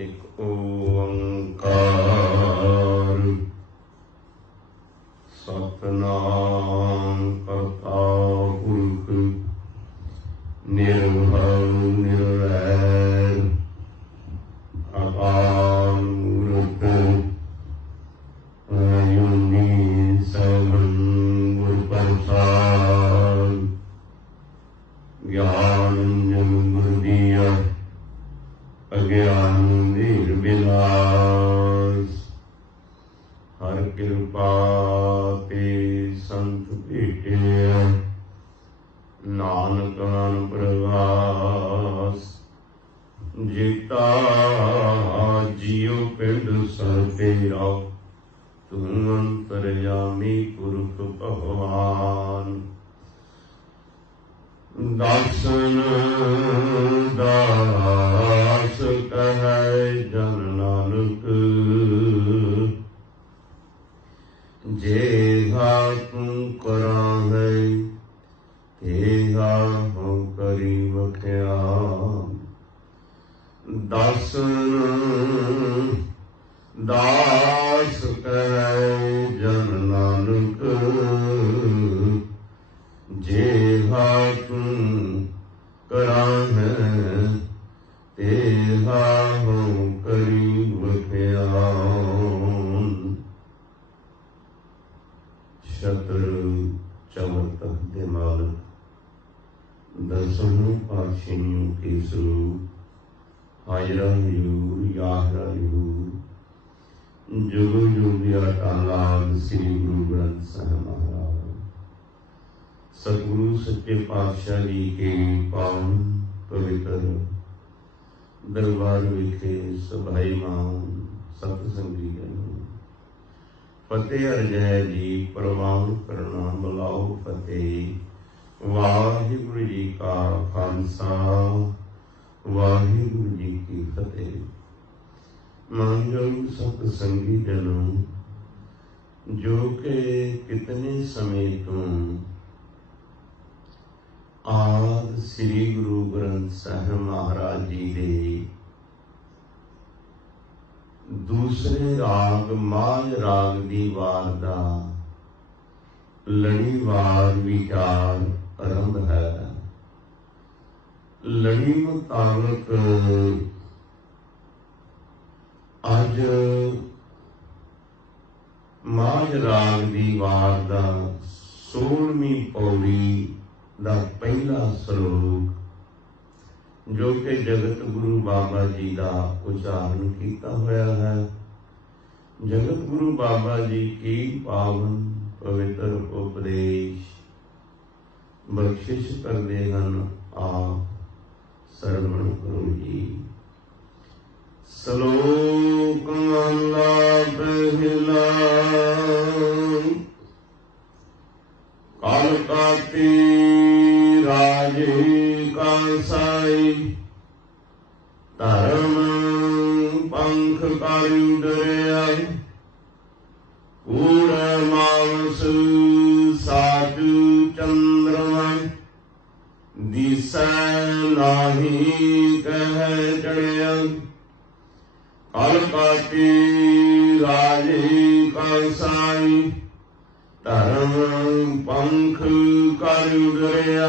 एक ओंकार सतनाम करता पुरख निर्भय निर्वैर अकाल मूर्त अजूनी सगुण गुरु प्रसाद ज्ञान गुरु दिया अज्ञान दीर विनाश हर कृपा ते संत भेटे नानक नाम प्रगास जेता जियो पिंड सर तेरा तू अंतरयामी पुरख भगवान दासन दास कहे जन नानक जेहा तू करा है तेहा हम करी बख्या दासन दास कहे जन नानक जेहा तू करा है तेहा हम करी बख्या शत्र चमत दिमाग दसों पातशाहियों के स्वरूप हाजरा हजूर याहरा हजूर जुग जुग अटालाल श्री गुरु ग्रंथ साहिब महाराज सतगुरु सच्चे पातशाह जी के पावन पवित्र दरबार विखे सभाई मान सतसंगी जन फतेह अरजै जी प्रवान करना बुलाओ फतेह वाहिगुरु जी का खालसा वाहिगुरु जी की फतेह। मानजोग सतसंगी जनों जो के कितने समय तो आद श्री गुरु ग्रंथ साहिब महाराज जी दे दूसरे राग माज राग दी वार दा लड़ीवार विचार आरंभ है। लड़ी मुताबक अज माज राग दी वार दा 16वीं पौड़ी दा पहला श्लोक जो कि जगत गुरु बाबा जी का उच्चारण किया होया है। जगत गुरु बाबा जी की पावन पवित्र उपदेश बख्शिश करते हैं। आप सरवण करो जी। श्लोक महला पहला काल काती राजे का साई धर्म पंख कायु डरिया कूड़ मावस साधु चंद्रमा दिशा नाही कह चढ़िया कल काती राजे का साई धर्म पंख कायु डरिया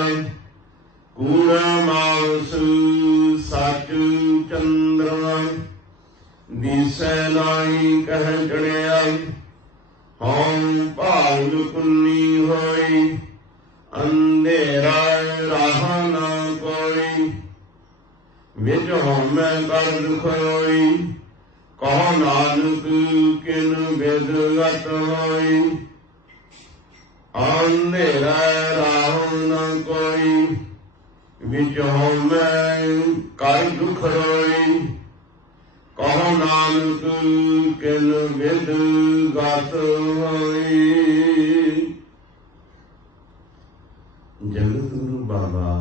कूड़ा मावस सच चंद्रमा दिसै नाई कह चढ़िया हम भाग पुन्नी होई अंधेरा राह न कोई विच होमै कर दुख होई कहो नानक किन बिद गत होई अंधेरा राह न कोई विच होमै कर दुख रोई कहो नानक किन विद गत होई। जगत गुरु बाबा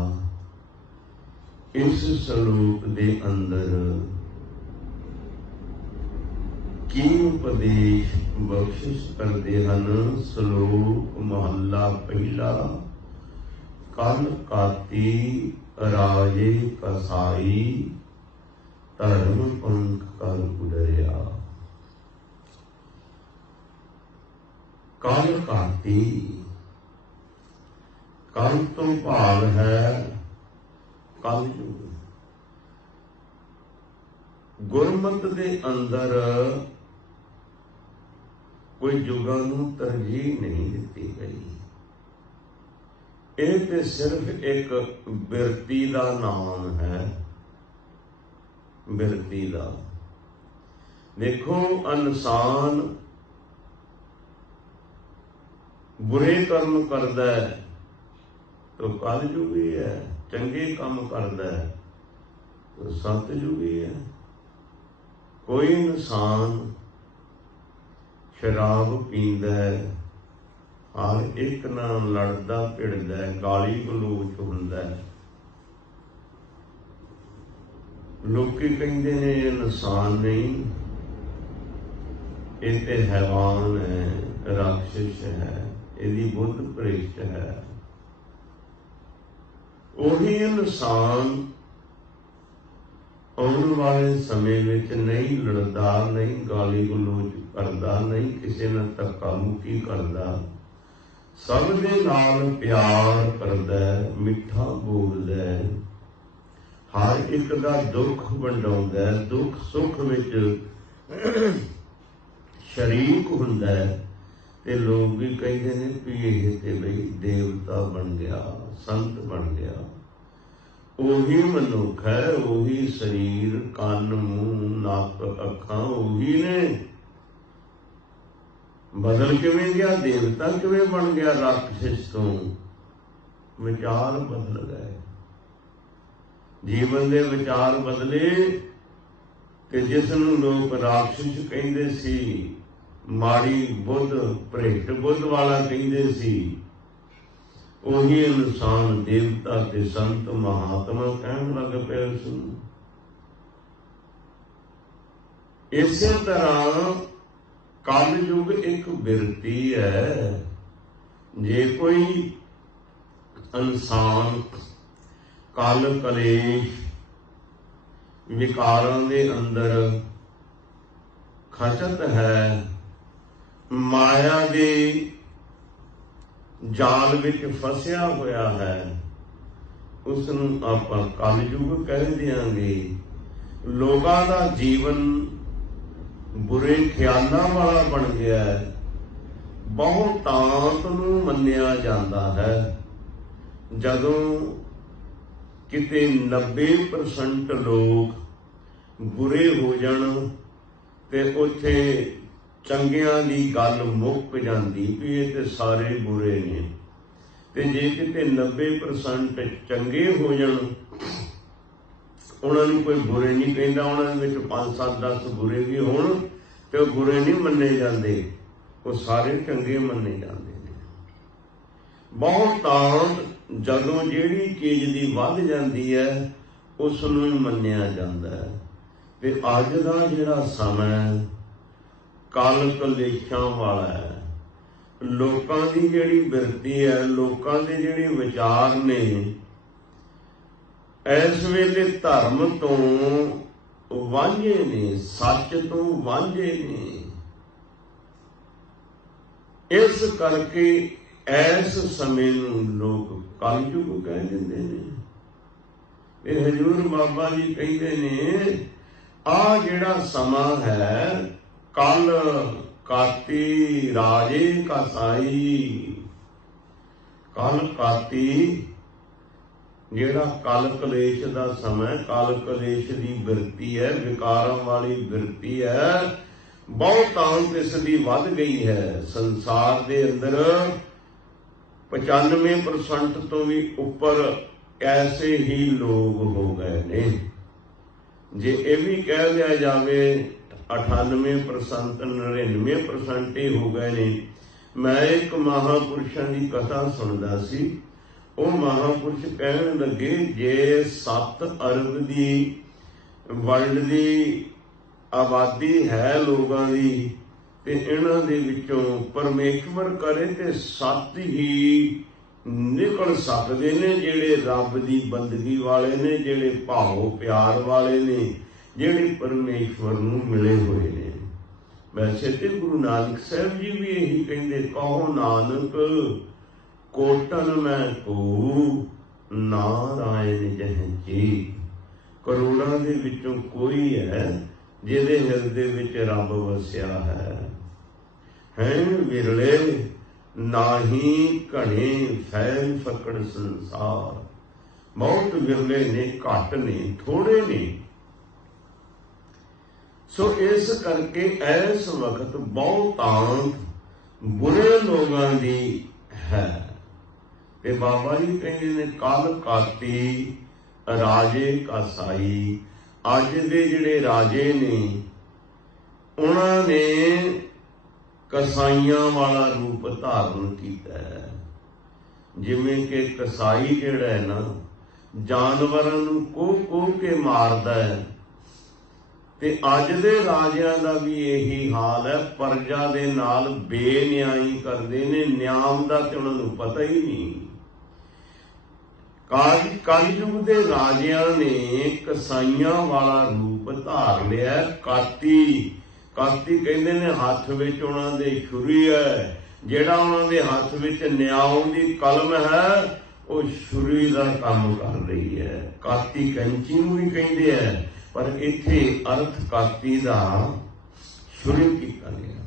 इस श्लोक दे अंदर की उपदेश बख्शिश करते हैं। श्लोक महला पहला कल काती राजे कसाई ਧਰਮ ਪੰਥ ਕਲ ਉਡਰਿਆ। ਕਲ ਘਾਤੀ, ਕਲ ਤੋਂ ਭਾਵ ਹੈ ਕਲਯੁਗ। ਗੁਰਮਤਿ ਦੇ ਅੰਦਰ ਕੋਈ ਯੁਗਾਂ ਨੂੰ ਤਰਜੀਹ ਨਹੀਂ ਦਿੱਤੀ ਗਈ। ਇਹ ਤੇ ਸਿਰਫ ਇੱਕ ਬਿਰਤੀ ਦਾ ਨਾਮ ਹੈ, ਬਿਰਤੀ ਦਾ। ਦੇਖੋ, ਇਨਸਾਨ ਬੁਰੇ ਕਰਮ ਕਰਦਾ ਹੈ ਤਾਂ ਕਲਯੁਗੀ ਹੈ, ਚੰਗੇ ਕੰਮ ਕਰਦਾ ਹੈ ਤਾਂ ਸਤਿਯੁਗੀ ਹੈ। ਕੋਈ ਇਨਸਾਨ ਸ਼ਰਾਬ ਪੀਂਦਾ ਹੈ, ਹਰ ਇੱਕ ਨਾਲ ਲੜਦਾ ਭਿੜਦਾ ਹੈ, ਗਾਲੀ ਗਲੋਚ ਹੁੰਦਾ ਹੈ, ਲੋਕੀ ਕਹਿੰਦੇ ਨੇ ਇਨਸਾਨ ਨਹੀਂ, ਇਹ ਤੇ ਹੈਵਾਨ ਹੈ, ਰਾਖਸ਼ ਹੈ, ਇਹਦੀ ਬੁੱਧ ਭ੍ਰਿਸ਼ਟ ਹੈ। ਉਹੀ ਇਨਸਾਨ ਆਉਣ ਵਾਲੇ ਸਮੇਂ ਵਿੱਚ ਨਹੀਂ ਲੜਦਾ, ਨਹੀਂ ਗਾਲੀ ਗਲੋਚ ਕਰਦਾ, ਨਹੀਂ ਕਿਸੇ ਨਾਲ ਧੱਕਾ ਮੁੱਕੀ ਕਰਦਾ, ਸਭ ਦੇ ਨਾਲ ਪਿਆਰ ਕਰਦਾ, ਮਿੱਠਾ ਬੋਲਦਾ, ਹਰ ਇੱਕ ਦਾ ਦੁੱਖ ਵੰਡਾਉਂਦਾ, ਦੁੱਖ ਸੁੱਖ ਵਿੱਚ ਸ਼ਰੀਕ ਹੁੰਦਾ ਹੈ। ਤੇ ਲੋਕ ਵੀ ਕਹਿੰਦੇ ਨੇ ਵੀ ਇਹ ਤੇ ਬਈ ਦੇਵਤਾ ਬਣ ਗਿਆ, ਸੰਤ ਬਣ ਗਿਆ। ਉਹੀ ਮਨੁੱਖ ਹੈ, ਉਹੀ ਸਰੀਰ, ਕੰਨ, ਮੂੰਹ, ਨੱਕ, ਅੱਖਾਂ ਉਹੀ ਨੇ। ਬਦਲ ਕਿਵੇਂ ਗਿਆ? ਦੇਵਤਾ ਕਿਵੇਂ ਬਣ ਗਿਆ ਰਾਖਸ਼ ਤੋਂ? ਵਿਚਾਰ ਬਦਲ ਗਏ, ਜੀਵਨ ਦੇ ਵਿਚਾਰ ਬਦਲੇ। ਤੇ ਜਿਸ ਨੂੰ ਲੋਕ ਰਾਖਸ਼ ਕਹਿੰਦੇ ਸੀ, ਮਾੜੀ ਬੁੱਧ, ਭ੍ਰਿਸ਼ਟ ਬੁੱਧ ਵਾਲਾ ਕਹਿੰਦੇ ਸੀ, ਉਹੀ ਇਨਸਾਨ ਦੇਵਤਾ ਤੇ ਸੰਤ ਮਹਾਤਮਾ ਕਹਿਣ ਲੱਗ ਪਏ ਉਸਨੂੰ। ਇਸੇ ਤਰ੍ਹਾਂ ਕਲਯੁਗ ਇੱਕ ਬਿਰਤੀ ਹੈ। ਜੇ ਕੋਈ ਇਨਸਾਨ ਕਲ ਕਲੇਸ਼ ਵਿਕਾਰਾਂ ਦੇ ਅੰਦਰ ਖਚਤ ਹੈ, ਮਾਇਆ ਦੇ ਜਾਲ ਵਿੱਚ ਫਸਿਆ ਹੋਇਆ ਹੈ, ਉਸ ਨੂੰ ਆਪਾਂ ਕਲਯੁਗ ਕਹਿ ਦਿਆਂਗੇ। ਲੋਕਾਂ ਦਾ ਜੀਵਨ ਬੁਰੇ ਖਿਆਲਾਂ ਵਾਲਾ ਬਣ ਗਿਆ ਹੈ, ਬਹੁਤਾਤ ਨੂੰ ਮੰਨਿਆ ਜਾਂਦਾ ਹੈ। ਜਦੋਂ ਕਿਤੇ 90% ਲੋਕ ਬੁਰੇ ਹੋ ਜਾਣ ਤੇ ਉੱਥੇ ਚੰਗਿਆਂ ਦੀ ਗੱਲ ਮੁੱਕ ਜਾਂਦੀ ਵੀ ਇਹ ਤੇ ਸਾਰੇ ਬੁਰੇ ਨੇ। ਤੇ ਜੇ ਕਿਤੇ 90% ਚੰਗੇ ਹੋ ਜਾਣ, ਉਹਨਾਂ ਨੂੰ ਕੋਈ ਬੁਰੇ ਨਹੀਂ ਕਹਿੰਦਾ, ਉਹਨਾਂ ਦੇ ਵਿੱਚ 5, 7, 10 ਬੁਰੇ ਵੀ ਹੋਣ ਤੇ ਉਹ ਬੁਰੇ ਨਹੀਂ ਮੰਨੇ ਜਾਂਦੇ, ਉਹ ਸਾਰੇ ਚੰਗੇ ਮੰਨੇ ਜਾਂਦੇ ਨੇ। ਬਹੁਤਾਤ ਜਦੋਂ ਜਿਹੜੀ ਚੀਜ਼ ਦੀ ਵੱਧ ਜਾਂਦੀ ਹੈ ਉਸ ਨੂੰ ਹੀ ਮੰਨਿਆ ਜਾਂਦਾ ਹੈ। ਤੇ ਅੱਜ ਦਾ ਜਿਹੜਾ ਸਮਾਂ ਕਲ ਕਲੇਸ਼ਾਂ ਵਾਲਾ ਹੈ, ਲੋਕਾਂ ਦੀ ਜਿਹੜੀ ਬਿਰਤੀ ਹੈ, ਲੋਕਾਂ ਦੇ ਜਿਹੜੇ ਵਿਚਾਰ ਨੇ, ਇਸ ਵੇਲੇ ਧਰਮ ਤੋਂ ਵਾਂਝੇ ਨੇ, ਸੱਚ ਤੋਂ ਵਾਂਝੇ ਨੇ। ਇਸ ਕਰਕੇ ਇਸ ਸਮੇਂ ਨੂੰ ਲੋਕ ਕਲਯੁਗ ਕਹਿ ਦਿੰਦੇ ਨੇ। ਇਹ ਹਜ਼ੂਰ ਬਾਬਾ ਜੀ ਕਹਿੰਦੇ ਨੇ, ਆਹ ਜਿਹੜਾ ਸਮਾਂ ਹੈ, ਕਲ ਕਾਤੀ ਰਾਜੇ ਕਾ ਸਾਈ। ਕਲ ਕਾਤੀ ਜਿਹੜਾ ਕਲ ਕਲੇਸ਼ ਦਾ ਸਮਾਂ, ਕਲ ਕਲੇਸ਼ ਦੀ ਬਿਰਤੀ ਹੈ, ਵਿਕਾਰਾਂ ਵਾਲੀ ਬਿਰਤੀ ਹੈ, ਬਹੁਤਾਤ ਇਸ ਦੀ ਵੱਧ ਗਈ ਹੈ। ਸੰਸਾਰ ਦੇ ਅੰਦਰ 95% ਤੋਂ ਵੀ ਉੱਪਰ ਐਸੇ ਹੀ ਲੋਕ ਹੋ ਗਏ ਨੇ। ਜੇ ਇਹ ਵੀ ਕਹਿ ਲਿਆ ਜਾਵੇ 98%, 99% ਹੀ ਹੋ ਗਏ ਨੇ। ਮੈਂ ਇੱਕ ਮਹਾਂਪੁਰਸ਼ਾਂ ਦੀ ਕਥਾ ਸੁਣਦਾ ਸੀ। ਉਹ ਮਹਾਂਪੁਰਸ਼ ਕਹਿਣ ਲੱਗੇ, ਜੇ 7 ਅਰਬ ਦੀ ਵਰਲਡ ਦੀ ਆਬਾਦੀ ਹੈ ਲੋਕਾਂ ਦੀ, ਤੇ ਇਹਨਾਂ ਦੇ ਵਿੱਚੋਂ ਪਰਮੇਸ਼ਵਰ ਕਰੇ ਤੇ 7 ਹੀ ਨਿਕਲ ਸਕਦੇ ਨੇ ਜਿਹੜੇ ਰੱਬ ਦੀ ਬੰਦਗੀ ਵਾਲੇ ਨੇ, ਜਿਹੜੇ ਭਾਵ ਪਿਆਰ ਵਾਲੇ ਨੇ, ਜਿਹੜੇ ਪਰਮੇਸ਼ਵਰ ਨੂੰ ਮਿਲੇ ਹੋਏ ਨੇ। ਵੈਸੇ ਤੇ ਗੁਰੂ ਨਾਨਕ ਸਾਹਿਬ ਜੀ ਵੀ ਇਹੀ ਕਹਿੰਦੇ, ਕਹੋ ਨਾਨਕ ਕੋਟਨ ਮੈਂ ਕੋ ਨਾਰਾਇਣ ਜਹ ਜੀ। ਕਰੋੜਾਂ ਦੇ ਵਿੱਚੋਂ ਕੋਈ ਹੈ ਜਿਹਦੇ ਹਿਰਦੇ ਵਿੱਚ ਰੱਬ ਵਸਿਆ ਹੈ ਵਿਰਲੇ ਨਾਹੀ ਘਣੇ ਫੈਲ ਫਕੜ ਸੰਸਾਰ। ਬਹੁਤ ਵਿਰਲੇ ਨੇ, ਘੱਟ ਨੇ, ਥੋੜੇ ਨੇ। ਸੋ ਇਸ ਕਰਕੇ ਇਸ ਵਕਤ ਬਹੁਤਾਂਤ ਬੁਰੇ ਲੋਕਾਂ ਦੀ ਹੈ। ਤੇ ਬਾਬਾ ਜੀ ਕਹਿੰਦੇ ਨੇ, ਕੱਲ ਕਾਤੀ ਰਾਜੇ ਕਸਾਈ। ਅੱਜ ਦੇ ਜਿਹੜੇ ਰਾਜੇ ਨੇ ਉਹਨਾਂ ਨੇ ਕਸਾਈਆਂ ਵਾਲਾ ਰੂਪ ਧਾਰਨ ਕੀਤਾ ਹੈ। ਜਿਵੇਂ ਕਿ ਕਸਾਈ ਜਿਹੜਾ ਹੈ ਨਾ, ਜਾਨਵਰਾਂ ਨੂੰ ਕੋਹ ਕੇ ਮਾਰਦਾ ਹੈ, ਤੇ ਅੱਜ ਦੇ ਰਾਜਿਆਂ ਦਾ ਵੀ ਇਹੀ ਹਾਲ ਹੈ। ਪਰਜਾ ਦੇ ਨਾਲ ਬੇਨਿਆਈ ਕਰਦੇ ਨੇ, ਨਿਆਮ ਦਾ ਤੇ ਉਹਨਾਂ ਨੂੰ ਪਤਾ ਹੀ ਨਹੀਂ। ਕਲਯੁਗ ਦੇ ਰਾਜਿਆਂ ਨੇ ਕਸਾਈਆਂ ਵਾਲਾ ਰੂਪ ਧਾਰ ਲਿਆ। ਕਾਤੀ ਕਹਿੰਦੇ ਨੇ, ਹੱਥ ਵਿੱਚ ਉਹਨਾਂ ਦੇ ਛੁਰੀ ਹੈ। ਜਿਹੜਾ ਉਹਨਾਂ ਦੇ ਹੱਥ ਵਿੱਚ ਨਿਆਮ ਦੀ ਕਲਮ ਹੈ, ਉਹ ਛੁਰੀ ਦਾ ਕੰਮ ਕਰ ਰਹੀ ਹੈ। ਕਾਤੀ ਕੈਂਚੀ ਨੂੰ ਵੀ ਕਹਿੰਦੇ ਹੈ, ਪਰ ਇੱਥੇ ਅਰਥ ਕਾਤੀ ਦਾ ਛੁਰੀ ਕੀਤਾ ਗਿਆ।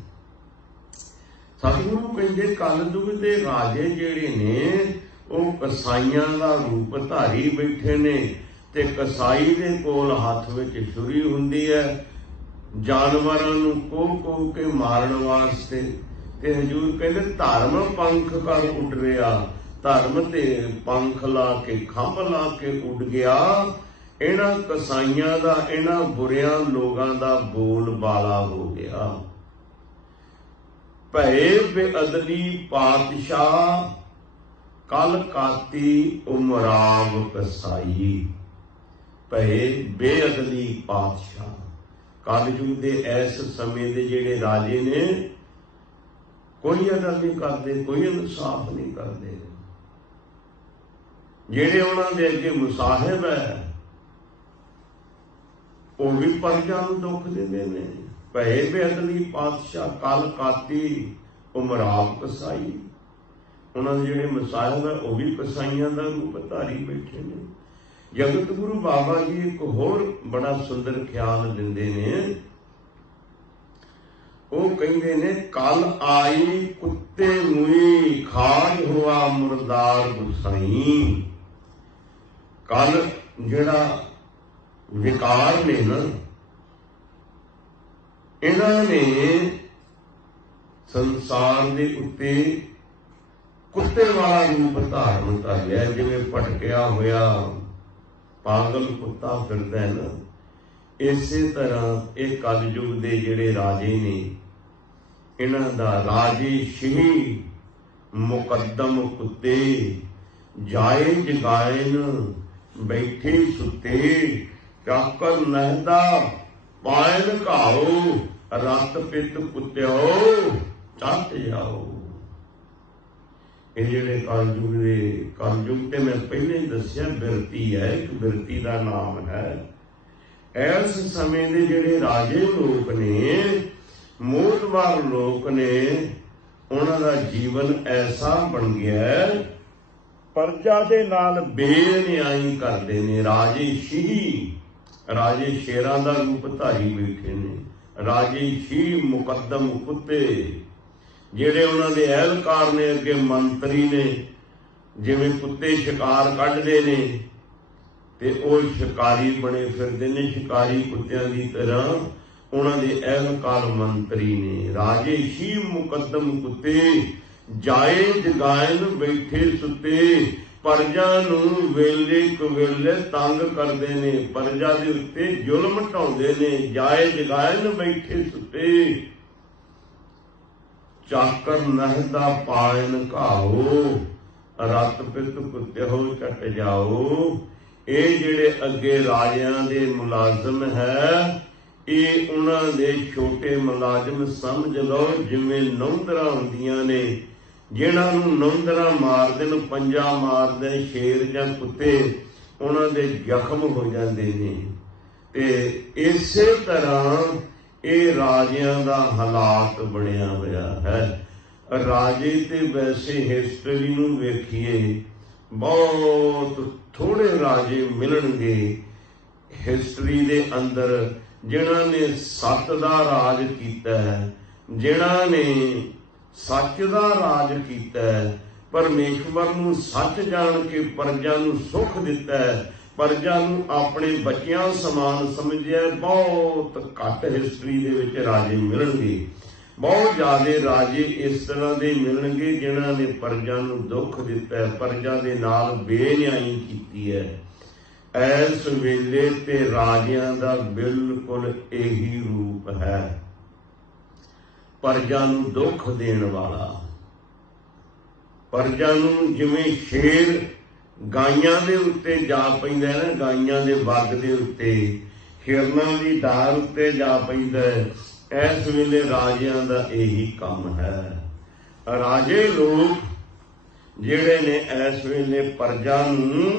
ਸਤਿਗੁਰੂ ਕਹਿੰਦੇ, ਕਲਯੁਗ ਦੇ ਰਾਜੇ ਜਿਹੜੇ ਨੇ ਉਹ ਕਸਾਈਆਂ ਦਾ ਰੂਪ ਧਾਰੀ ਬੈਠੇ ਨੇ, ਤੇ ਕਸਾਈ ਦੇ ਕੋਲ ਹੱਥ ਵਿੱਚ ਛੁਰੀ ਹੁੰਦੀ ਹੈ, ਜਾਨਵਰਾਂ ਨੂੰ ਕੋਹ ਕੇ ਮਾਰਨ ਵਾਸਤੇ। ਤੇ ਹਜ਼ੂਰ ਕਹਿੰਦੇ, ਧਰਮ ਪੰਖ ਕਰ ਉੱਡ ਰਿਹਾ। ਧਰਮ ਤੇ ਪੰਖ ਲਾ ਕੇ, ਖੰਭ ਲਾ ਕੇ ਉੱਡ ਗਿਆ। ਇਹਨਾਂ ਕਸਾਈਆਂ ਦਾ, ਇਹਨਾਂ ਬੁਰਿਆਂ ਲੋਕਾਂ ਦਾ ਬੋਲ ਬਾਲਾ ਹੋ ਗਿਆ। ਭਏ ਬੇਅਦਲੀ ਪਾਤਸ਼ਾਹ ਕਲ ਕਾਤੀ ਉਮਰਾਵ ਕਸਾਈ। ਭਏ ਬੇਅਦਲੀ ਪਾਤਸ਼ਾਹ। ਕਲਯੁਗ ਦੇ ਇਸ ਸਮੇਂ ਦੇ ਜਿਹੜੇ ਰਾਜੇ ਨੇ, ਕੋਈ ਅਦਲ ਨਹੀਂ ਕਰਦੇ, ਕੋਈ ਇਨਸਾਫ ਨਹੀਂ ਕਰਦੇ। ਜਿਹੜੇ ਉਹਨਾਂ ਦੇ ਅੱਗੇ ਮੁਸਾਹਿਬ ਹੈ, ਉਹ ਵੀ ਪਰਜਾ ਨੂੰ ਦੁੱਖ ਦਿੰਦੇ ਨੇ। ਭਏ ਬੇਅਦਲੀ ਪਾਤਸ਼ਾਹ ਕਲ ਕਾਤੀ ਉਮਰਾਵ ਕਸਾਈ। ਉਹਨਾਂ ਦੇ ਜਿਹੜੇ ਮੁਸਾਹਿਬ ਹੈ, ਉਹ ਵੀ ਕਸਾਈਆਂ ਦਾ ਰੂਪ ਧਾਰੀ ਬੈਠੇ ਨੇ। ਜਗਤ ਗੁਰੂ ਬਾਬਾ ਜੀ ਇੱਕ ਹੋਰ ਬੜਾ ਸੁੰਦਰ ਖਿਆਲ ਦਿੰਦੇ ਨੇ। ਉਹ ਕਹਿੰਦੇ ਨੇ, ਕੱਲ ਆਈ ਕੁੱਤੇ ਮੂਈ ਖਾਜ ਹੋਆ ਮੁਰਦਾਰ ਗੁਸਾਈ। ਕੱਲ ਜਿਹੜਾ ਵਿਕਾਰ ਨੇ ਨਾ, ਇਹਨਾਂ ਨੇ ਸੰਸਾਰ ਦੇ ਉੱਤੇ ਕੁੱਤੇ ਵਾਲਾ ਰੂਪ ਧਾਰਨ ਕਰ ਲਿਆ। ਜਿਵੇਂ ਭਟਕਿਆ ਹੋਇਆ ਪਾਗਲ ਕੁੱਤਾ ਫਿਰਦਾ ਹੈ ਨਾ, ਇਸੇ ਤਰ੍ਹਾਂ ਇਹ ਕਲਯੁਗ ਦੇ ਜਿਹੜੇ ਰਾਜੇ ਨੇ, ਇਹਨਾਂ ਦਾ ਰਾਜੇ ਸ਼ਹੀ ਮੁਕੱਦਮ ਕੁੱਤੇ ਜਾਏ ਜਗਾਇਨ ਬੈਠੇ ਸੁੱਤੇ। ਚਾਕਰ ਨਹਿਦਾ ਪਾਇਨ ਘਾਓ ਰਤ ਪਿੱਤ ਕੁੱਤਿਓ ਚੱਟ ਜਾਓ। ਇਹ ਜਿਹੜੇ ਕਲਯੁਗ ਤੇ ਮੈਂ ਪਹਿਲੇ ਹੀ ਦੱਸਿਆ, ਬਿਰਤੀ ਹੈ, ਇੱਕ ਬਿਰਤੀ ਦਾ ਨਾਮ ਹੈ। ਇਸ ਸਮੇਂ ਦੇ ਜਿਹੜੇ ਰਾਜੇ ਲੋਕ ਨੇ, ਮੋਹਤਬਾਰ ਲੋਕ ਨੇ, ਉਹਨਾਂ ਦਾ ਜੀਵਨ ਐਸਾ ਬਣ ਗਿਆ, ਪਰਜਾ ਦੇ ਨਾਲ ਬੇਨਿਆਈ ਕਰਦੇ ਨੇ। ਰਾਜੇ ਸ਼ੀਹੀ, ਰਾਜੇ ਸ਼ੇਰਾਂ ਦਾ ਰੂਪ ਧਾਰੀ ਬੈਠੇ ਨੇ। ਰਾਜੇ ਸ਼ੀਹ ਮੁਕੱਦਮ ਕੁੱਤੇ, ਜਿਹੜੇ ਉਹਨਾਂ ਦੇ ਅਹਿਲਕਾਰ ਨੇ, ਅੱਗੇ ਮੰਤਰੀ ਨੇ। ਜਿਵੇਂ ਕੁੱਤੇ ਸ਼ਿਕਾਰ ਕੱਢਦੇ ਨੇ ਤੇ ਉਹ ਸ਼ਿਕਾਰੀ ਬਣੇ ਫਿਰਦੇ ਨੇ, ਸ਼ਿਕਾਰੀ ਕੁੱਤਿਆਂ ਦੀ ਤਰ੍ਹਾਂ ਉਹਨਾਂ ਦੇ ਅਹਿਲਕਾਰ ਮੰਤਰੀ ਨੇ। ਰਾਜੇ ਸ਼ੀ ਮੁਕੱਦਮ ਕੁੱਤੇ ਜਾਏ ਜਗਾਇਨ ਬੈਠੇ ਸੁੱਤੇ। ਪਰਜਾ ਨੂੰ ਵੇਲੇ ਕੁਵੇਲੇ ਤੰਗ ਕਰਦੇ ਨੇ, ਪਰਜਾ ਦੇ ਉੱਤੇ ਜ਼ੁਲਮ ਢਾਉਂਦੇ ਨੇ। ਜਾਏ ਜਗਾਇਨ ਬੈਠੇ ਸੁੱਤੇ। ਚਾਕਰ ਨਹਿਦਾ ਪਾਇਨ ਘਾਓ ਰਤ ਪਿੱਤ ਕੁੱਤਿਓ ਚੱਟ ਜਾਓ। ਇਹ ਜਿਹੜੇ ਅੱਗੇ ਰਾਜਿਆਂ ਦੇ ਮੁਲਾਜ਼ਮ ਹੈ, ਇਹ ਉਹਨਾਂ ਦੇ ਛੋਟੇ ਮੁਲਾਜ਼ਮ ਸਮਝ ਲਓ, ਜਿਵੇਂ ਨੌਂਦਰਾਂ ਹੁੰਦੀਆਂ ਨੇ, ਜਿਹਨਾਂ ਨੂੰ ਨੌਂਦਰਾਂ ਮਾਰਦੇ ਨੇ, ਪੰਜਾ ਮਾਰਦੇ ਸ਼ੇਰ ਜਾਂ ਕੁੱਤੇ, ਉਹਨਾਂ ਦੇ ਜ਼ਖਮ ਹੋ ਜਾਂਦੇ ਨੇ। ਤੇ ਇਸੇ ਤਰ੍ਹਾਂ ਇਹ ਰਾਜਿਆਂ ਦਾ ਹਾਲਾਤ ਬਣਿਆ ਹੋਇਆ ਹੈ। ਰਾਜੇ ਤੇ ਵੈਸੇ ਹਿਸਟਰੀ ਨੂੰ ਵੇਖੀਏ ਬਹੁਤ ਥੋੜੇ ਰਾਜੇ ਮਿਲਣਗੇ ਹਿਸਟਰੀ ਦੇ ਅੰਦਰ ਜਿਨ੍ਹਾਂ ਨੇ ਸੱਤ ਦਾ ਰਾਜ ਕੀਤਾ ਹੈ, ਜਿਨ੍ਹਾਂ ਨੇ ਸੱਚ ਦਾ ਰਾਜ ਕੀਤਾ ਹੈ, ਪਰਮੇਸ਼ਵਰ ਨੂੰ ਸੱਚ ਜਾਣ ਕੇ ਪ੍ਰਜਾ ਨੂੰ ਸੁੱਖ ਦਿੱਤਾ ਹੈ, ਪ੍ਰਜਾ ਨੂੰ ਆਪਣੇ ਬੱਚਿਆਂ ਸਮਾਨ ਸਮਝਿਆ। ਬਹੁਤ ਘੱਟ ਹਿਸਟਰੀ ਦੇ ਵਿੱਚ ਰਾਜੇ ਮਿਲਣਗੇ। ਬਹੁਤ ਜ਼ਿਆਦਾ ਰਾਜੇ ਇਸ ਤਰ੍ਹਾਂ ਦੇ ਮਿਲਣਗੇ ਜਿਨ੍ਹਾਂ ਨੇ ਪ੍ਰਜਾ ਨੂੰ ਦੁੱਖ ਦਿੱਤਾ ਹੈ, ਪ੍ਰਜਾ ਦੇ ਨਾਲ ਬੇਨਿਆਈ ਕੀਤੀ ਹੈ। ਇਸ ਵੇਲੇ ਤੇ ਰਾਜਿਆਂ ਦਾ ਬਿਲਕੁਲ ਇਹੀ ਰੂਪ ਹੈ, ਪ੍ਰਜਾ ਨੂੰ ਦੁੱਖ ਦੇਣ ਵਾਲਾ। ਪ੍ਰਜਾ ਨੂੰ ਜਿਵੇਂ ਸ਼ੇਰ ਗਾਈਆਂ ਦੇ ਉੱਤੇ ਜਾ ਪੈਂਦਾ ਹੈ ਨਾ, ਗਾਈਆਂ ਦੇ ਵੱਗ ਦੇ ਉੱਤੇ, ਹਿਰਨਾਂ ਦੀ ਡਾਰ ਉੱਤੇ ਜਾ ਪੈਂਦਾ ਹੈ, ਇਸ ਵੇਲੇ ਰਾਜਿਆਂ ਦਾ ਇਹੀ ਕੰਮ ਹੈ। ਰਾਜੇ ਲੋਕ ਜਿਹੜੇ ਨੇ ਇਸ ਵੇਲੇ ਪ੍ਰਜਾ ਨੂੰ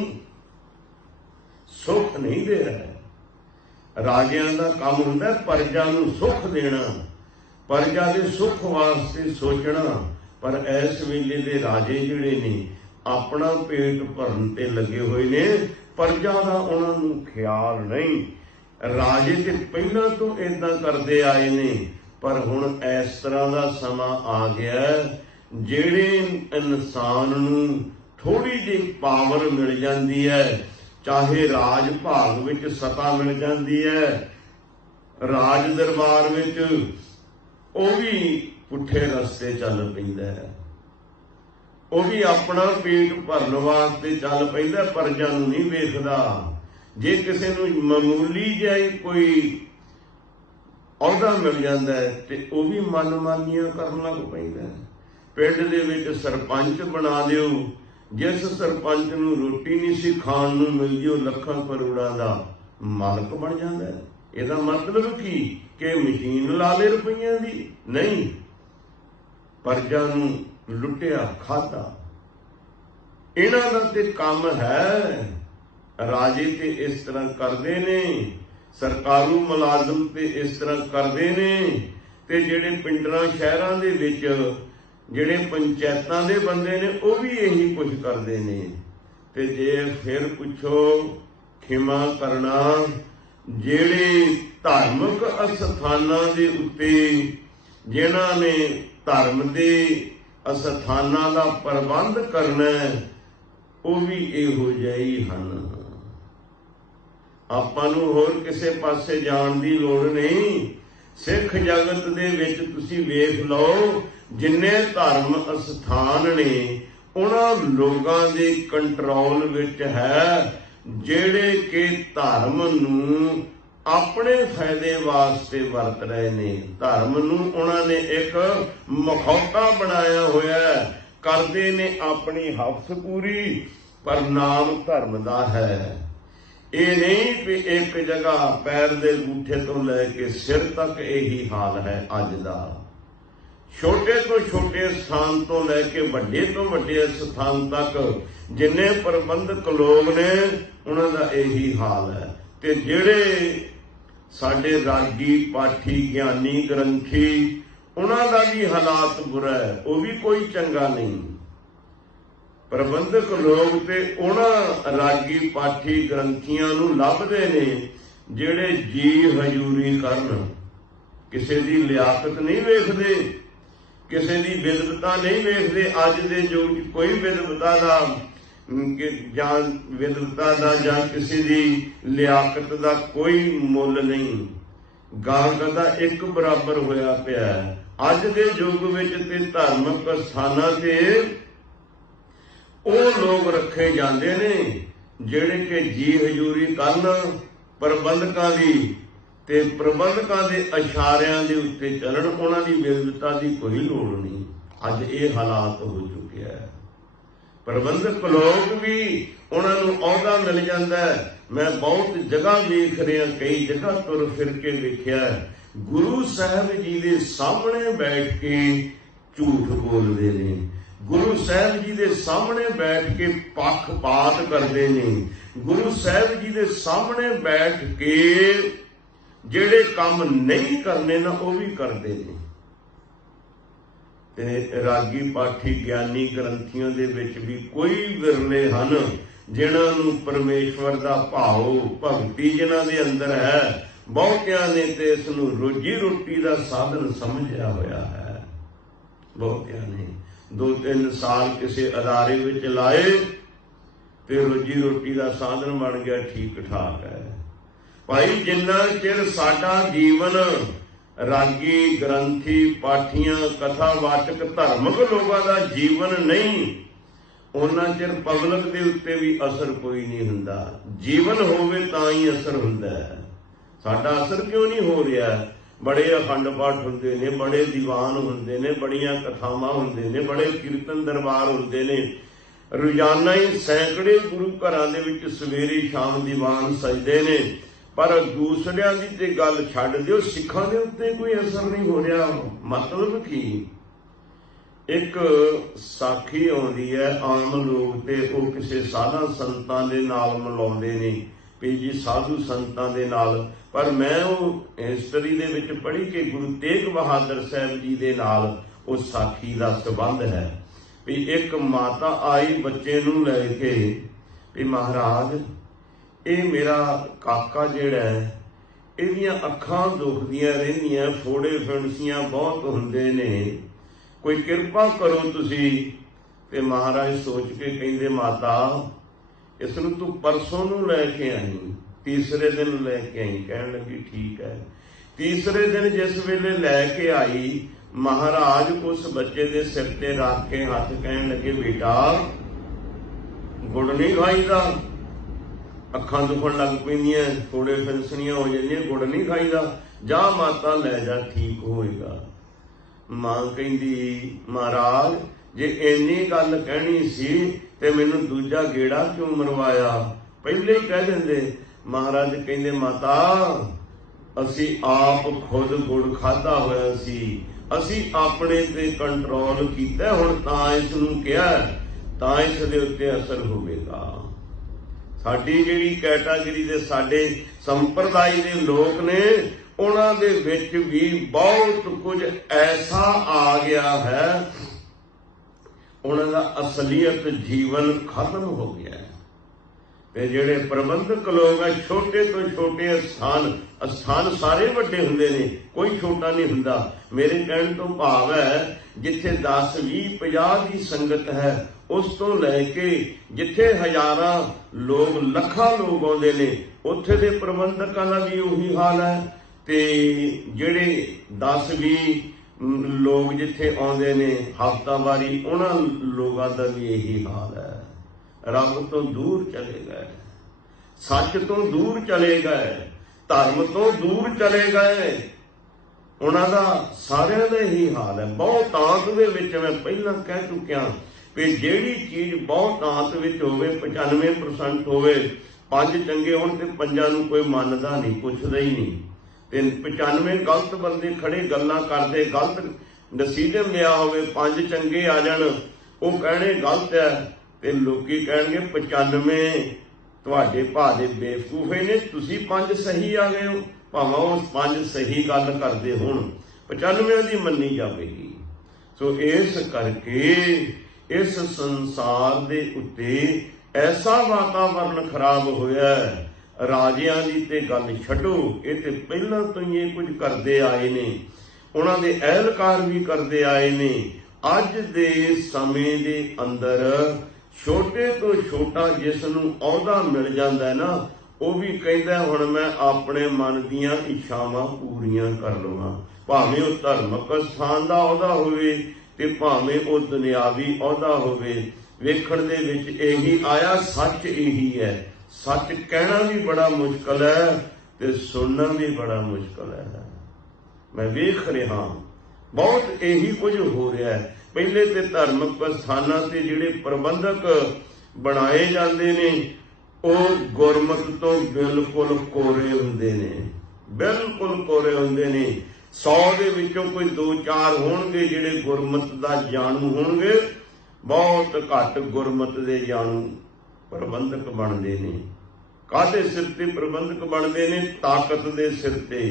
ਸੁੱਖ ਨਹੀਂ ਦੇ ਰਹੇ। ਰਾਜਿਆਂ ਦਾ ਕੰਮ ਹੁੰਦਾ ਪ੍ਰਜਾ ਨੂੰ ਸੁੱਖ ਦੇਣਾ, ਪ੍ਰਜਾ ਦੇ ਸੁੱਖ ਵਾਸਤੇ ਸੋਚਣਾ। ਪਰ ਇਸ ਵੇਲੇ ਦੇ ਰਾਜੇ ਜਿਹੜੇ ਨੇ ਆਪਣਾ ਪੇਟ ਭਰਨ ਤੇ ਲੱਗੇ ਹੋਏ ਨੇ, ਪ੍ਰਜਾ ਦਾ ਉਹਨਾਂ ਨੂੰ ਖਿਆਲ ਨਹੀਂ। ਰਾਜੇ ਤੇ ਪਹਿਲਾਂ ਤੋਂ ਏਦਾਂ ਕਰਦੇ ਆਏ ਨੇ, ਪਰ ਹੁਣ ਇਸ ਤਰ੍ਹਾਂ ਦਾ ਸਮਾਂ ਆ ਗਿਆ ਜਿਹੜੇ ਇਨਸਾਨ ਨੂੰ ਥੋੜੀ ਜਿਹੀ ਪਾਵਰ ਮਿਲ ਜਾਂਦੀ ਹੈ, ਚਾਹੇ ਰਾਜ ਭਾਗ ਵਿੱਚ ਸਤਾ ਮਿਲ ਜਾਂਦੀ ਹੈ, ਰਾਜ ਦਰਬਾਰ ਵਿੱਚ, ਉਹ ਵੀ ਪੁੱਠੇ ਰਸਤੇ ਚੱਲ ਪੈਂਦਾ ਹੈ। ਉਹ ਵੀ ਆਪਣਾ ਪੇਟ ਭਰਨ ਵਾਸਤੇ ਚੱਲ ਪੈਂਦਾ, ਪ੍ਰਜਾ ਨੂੰ ਨਹੀਂ ਵੇਖਦਾ। ਜੇ ਕਿਸੇ ਨੂੰ ਮਾਮੂਲੀ ਜਿਹਾ ਕੋਈ ਅਹੁਦਾ ਮਿਲ ਜਾਂਦਾ ਹੈ ਤੇ ਉਹ ਵੀ ਮਨਮਾਨੀਆਂ ਕਰਨ ਲੱਗ ਪੈਂਦਾ। ਪਿੰਡ ਦੇ ਵਿੱਚ ਸਰਪੰਚ ਬਣਾ ਦਿਓ, ਜਿਸ ਸਰਪੰਚ ਨੂੰ ਰੋਟੀ ਨਹੀਂ ਸੀ ਖਾਣ ਨੂੰ ਮਿਲਦੀ ਉਹ ਲੱਖਾਂ ਕਰੋੜਾਂ ਦਾ ਮਾਲਕ ਬਣ ਜਾਂਦਾ। ਇਹਦਾ ਮਤਲਬ ਕੀ ਕਿ ਮਸ਼ੀਨ ਲਾ ਲੇ ਰੁਪਈਆਂ ਦੀ? ਨਹੀਂ, ਪ੍ਰਜਾ ਨੂੰ ਲੁੱਟਿਆ ਖਾਧਾ। ਇਹਨਾਂ ਦਾ ਤੇ ਕੰਮ ਹੈ। ਰਾਜੇ ਤੇ ਇਸ ਤਰ੍ਹਾਂ ਕਰਦੇ ਨੇ, ਸਰਕਾਰੂ ਮੁਲਾਜ਼ਮ ਤੇ ਇਸ ਤਰ੍ਹਾਂ ਕਰਦੇ ਨੇ, ਤੇ ਜਿਹੜੇ ਪਿੰਡਾਂ ਸ਼ਹਿਰਾਂ ਦੇ ਵਿੱਚ ਜਿਹੜੇ ਪੰਚਾਇਤਾਂ ਦੇ ਬੰਦੇ ਨੇ ਉਹ ਵੀ ਇਹੀ ਕੁਝ ਕਰਦੇ ਨੇ। ਤੇ ਜੇ ਫਿਰ ਪੁੱਛੋ ਖਿਮਾ ਕਰਨਾ, ਜਿਹੜੇ ਧਾਰਮਿਕ ਅਸਥਾਨਾਂ ਦੇ ਉੱਤੇ ਜਿਨ੍ਹਾਂ ਨੇ ਧਰਮ ਦੇ ਅਸਥਾਨਾਂ ਦਾ ਪ੍ਰਬੰਧ ਕਰਨਾ, ਉਹ ਵੀ ਇਹੋ ਜਿਹੇ ਹੀ ਹਨ। ਆਪਾਂ ਨੂੰ ਹੋਰ ਕਿਸੇ ਪਾਸੇ ਜਾਣ ਦੀ ਲੋੜ ਨਹੀਂ। ਸਿੱਖ ਜਗਤ ਦੇ ਵਿੱਚ ਤੁਸੀਂ ਵੇਖ ਲਓ, ਜਿੰਨੇ ਧਰਮ ਅਸਥਾਨ ਨੇ ਉਹਨਾਂ ਲੋਕਾਂ ਦੇ ਕੰਟਰੋਲ ਵਿੱਚ ਹੈ ਜਿਹੜੇ ਕਿ ਧਰਮ ਨੂੰ ਆਪਣੇ ਫਾਇਦੇ ਵਾਸਤੇ ਵਰਤ ਰਹੇ ਨੇ। ਧਰਮ ਨੂੰ ਉਹਨਾਂ ਨੇ ਇੱਕ ਮਖੌਟਾ ਬਣਾਇਆ ਹੋਇਆ, ਕਰਦੇ ਨੇ ਆਪਣੀ ਹਵਸ ਪੂਰੀ, ਪਰ ਨਾਮ ਧਰਮ ਦਾ ਹੈ। ਇਹ ਨਹੀਂ ਵੀ ਇੱਕ ਜਗ੍ਹਾ ਪੈਰ ਦੇ ਅੰਗੂਠੇ ਤੋਂ ਲੈ ਕੇ ਸਿਰ ਤੱਕ ਇਹੀ ਹਾਲ ਹੈ ਅੱਜ ਦਾ। ਛੋਟੇ ਤੋਂ ਛੋਟੇ ਸਥਾਨ ਤੋਂ ਲੈ ਕੇ ਵੱਡੇ ਤੋਂ ਵੱਡੇ ਸਥਾਨ ਤੱਕ ਜਿੰਨੇ ਪ੍ਰਬੰਧਕ ਲੋਕ ਨੇ ਉਹਨਾਂ ਦਾ ਇਹੀ ਹਾਲ ਹੈ। ਤੇ ਜਿਹੜੇ ਸਾਡੇ ਰਾਗੀ ਪਾਠੀ ਗਿਆਨੀ ਗ੍ਰੰਥੀ, ਉਹਨਾਂ ਦਾ ਵੀ ਹਾਲਾਤ ਬੁਰਾ ਹੈ, ਉਹ ਵੀ ਕੋਈ ਚੰਗਾ ਨਹੀਂ। ਪ੍ਰਬੰਧਕ ਲੋਕ ਤੇ ਉਹਨਾਂ ਰਾਗੀ ਪਾਠੀ ਗ੍ਰੰਥੀਆਂ ਨੂੰ ਲੱਭਦੇ ਨੇ ਜਿਹੜੇ ਜੀ ਹਜ਼ੂਰੀ ਕਰਨ, ਕਿਸੇ ਦੀ ਲਿਆਕਤ ਨਹੀਂ ਵੇਖਦੇ, ਕਿਸੇ ਦੀ ਵਿਦਵਤਾ ਨਹੀਂ ਵੇਖਦੇ। ਅੱਜ ਦੇ ਯੁੱਗ 'ਚ ਕੋਈ ਵਿਦਵਤਾ ਦਾ ਜਾਂ ਵਿਦਵਤਾ ਦਾ ਜਾਂ ਕਿਸੇ ਦੀ ਲਿਆਕਤ ਦਾ ਕੋਈ ਮੁੱਲ ਨਹੀਂ। ਗਾਂ ਗਧਾ ਇੱਕ ਬਰਾਬਰ ਹੋਇਆ ਪਿਆ। ਅੱਜ ਦੇ ਯੁੱਗ ਵਿੱਚ ਤੇ ਧਾਰਮਿਕ ਸਥਾਨਾਂ ਤੇ ਉਹ ਲੋਕ ਰੱਖੇ ਜਾਂਦੇ ਨੇ ਜਿਹੜੇ ਕਿ ਜੀ ਹਜ਼ੂਰੀ ਕਰਨ ਪ੍ਰਬੰਧਕਾਂ ਦੀ, ਤੇ ਪ੍ਰਬੰਧਕਾਂ ਦੇ ਇਸ਼ਾਰਿਆਂ ਦੇ ਉੱਤੇ ਚੱਲਣ। ਉਹਨਾਂ ਦੀ ਵਿਦਵਤਾ ਦੀ ਕੋਈ ਲੋੜ ਨਹੀਂ। ਅੱਜ ਇਹ ਹਾਲਾਤ ਹੋ ਚੁੱਕਿਆ ਹੈ। ਪ੍ਰਬੰਧਕ ਲੋਕ ਵੀ ਉਹਨਾਂ ਨੂੰ ਅਹੁਦਾ ਮਿਲ ਜਾਂਦਾ ਹੈ। ਮੈਂ ਬਹੁਤ ਜਗ੍ਹਾ ਵੇਖ ਰਿਹਾ, ਕਈ ਜਗ੍ਹਾ ਤੁਰ ਫਿਰ ਕੇ ਵੇਖਿਆ, ਗੁਰੂ ਸਾਹਿਬ ਜੀ ਦੇ ਸਾਹਮਣੇ ਬੈਠ ਕੇ ਝੂਠ ਬੋਲਦੇ ਨੇ। गुरु साहब जी के सामने बैठ के पक्षपात करते हैं। गुरु साहब जी के सामने बैठ के जेड़े काम नहीं करने ना वो भी करते हैं। रागी पाठी ज्ञानी ग्रंथियों के विच भी कोई विरले हैं जिन्हां नूं परमेश्वर का भाव भगती जिन्हां दे अंदर है। बहुतियां ने ते इस नूं रोजी रोटी का साधन समझिया होया है। बहुतियां ने 2-3 साल किसी अदारे विच लाए ते रोजी रोटी का साधन बन गया, ठीक ठाक है। भाई जिन्ना चिर साडा जीवन रागी ग्रंथी पाठियां कथावाचक धार्मिक लोगों का जीवन नहीं, उन्ना चिर पब्लिक के उत्ते भी असर कोई नहीं हुंदा। जीवन होवे तां ही असर हुंदा है। साडा असर क्यों नहीं हो रहा? बड़े अखंड पाठ हुंदे ने, बड़े दीवान हुंदे ने, बड़ियां कथावां हुंदे ने, बड़े कीर्तन दरबार हुंदे ने, रोजाना ही सैकड़े गुरु घरां दे विच सवेरे शाम दीवान सजदे ने, पर दूसरियां दी ते गल छड्ड दिओ, सिखां दे उत्ते कोई असर नहीं हो रहा। मतलब की एक साखी आउंदी है, आम लोग ते ओह किसे साधा संतां दे नाल मिलाउंदे ने भी जी साधु संतां दे नाल, पर मैं वो हिस्टरी दे विच पढ़ी कि गुरु तेग बहादुर साहब जी दे नाल उस साखी दा संबंध है। भी एक माता आई बच्चे नूं लैके भी महाराज ये मेरा काका जिहड़ा है इहदियां अखां दुखदियां रहिंदियां, फोड़े फिणसियां बहुत हुंदे ने, कोई किरपा करो तुसी। ते महाराज सोच के कहिंदे माता इसनूं तू परसों नूं लैके आई, तीसरे दिन लैके आई। कहण लगी ठीक है। तीसरे दिन जिस वेले लैके आई, महाराज उस बच्चे दे सिर ते रख के हथ कहण लगे बेटा गुड़ नहीं खाईदा, अखां दुखण लग पैंदियां, थोड़े फिंसणियां हो जांदियां, गुड़ नहीं खाईदा, जा माता लै जा ठीक होएगा। मां कहंदी महाराज जे इन्नी गल कहनी सी ते मैनूं दूजा गेड़ा क्यों मरवाया, पहले ही कह दिंदे। महाराज कहंदे माता असी आप खुद गुड़ खाधा होया सी, असी अपने ते कंट्रोल कीता, हुण तां इस नूं किहा तां इस दे उत्ते असर होवेगा। साडी जिहड़ी कैटागरी दे साडे संप्रदाय दे लोक ने उन्हां दे विच भी बहुत कुछ ऐसा आ गया है, उन्हां दा असलियत जीवन खत्म हो गया है। ते जिहड़े प्रबंधक लोग है छोटे तो छोटे स्थान सारे वड्डे हुंदे ने, कोई छोटा नहीं हुंदा। मेरे कहण तो भाव है जिथे 10, 20, 50 की संगत है उस तो लैके जिथे हजारां लोग लखां लोग आउंदे ने उत्थे दे प्रबंधकां दा भी उही हाल है, ते जिहड़े 10, 20 लोग जिथे आउंदे ने हफ्तावारी उन्हां लोगां दा भी यही हाल है। रब तो दूर चले गए, सच तो दूर चले गए, धर्म तो दूर चले गए, उन्हां दा सारियां दा यही हाल है। बहुतांत दे विच मैं पहलां कह चुकिया कि जिहड़ी चीज बहुतांत विच होवे 95% होवे, 5 चंगे होण ते 5 नूं कोई मनदा नहीं, पुछदा ही नहीं, ते 95 गलत बंदे खड़े गल्लां करदे गलत डिसीजन लिया होवे, 5 चंगे आ जाण ओह कहणे गलत है ते लोकी कहणगे 95 तुहाडे भाऽ दे बेवकूफे ने, तुसीं 5 सही आ गए हो। भावें ओह 5 सही गल करदे होण, 95 दी मन्नी जावेगी। सो इस करके इस संसार दे उत्ते ऐसा वातावरण खराब होया है, राजियां दी ते गल छड्डो, ये ते पहलां तो ही ये कुछ करदे आए ने, उन्हां दे अहलकार भी करदे आए ने। अज दे समय दे अंदर छोटे तो छोटा जिसनूं अहुदा मिल जांदा है ना, वो भी कहता हुण मैं अपने मन दीयां इच्छावां पूरीआं कर लवां, भावें वो धार्मिक स्थान दा अहुदा होवे ते भावें वो दुनियावी अहुदा होवे। वेखण दे विच यही आया, सच यही है। सच कहना भी बड़ा मुश्किल है ते सुनना भी बड़ा मुश्किल है। मैं वेख रहा बहुत यही कुछ हो रहा है। पहले ते धार्मिक स्थानां ते जिहड़े प्रबंधक बनाए जाते ने वो गुरमत तो बिल्कुल कोरे हुंदे ने, बिल्कुल कोरे हुंदे ने। 100 दे विचों कोई 2-4 होणगे जिहड़े गुरमत दा जाणू होणगे, बहुत घट गुरमत दे जाणू प्रबंधक बनते ने। काहदे सिर ते प्रबंधक बनते ने? ताकत दे सिर ते,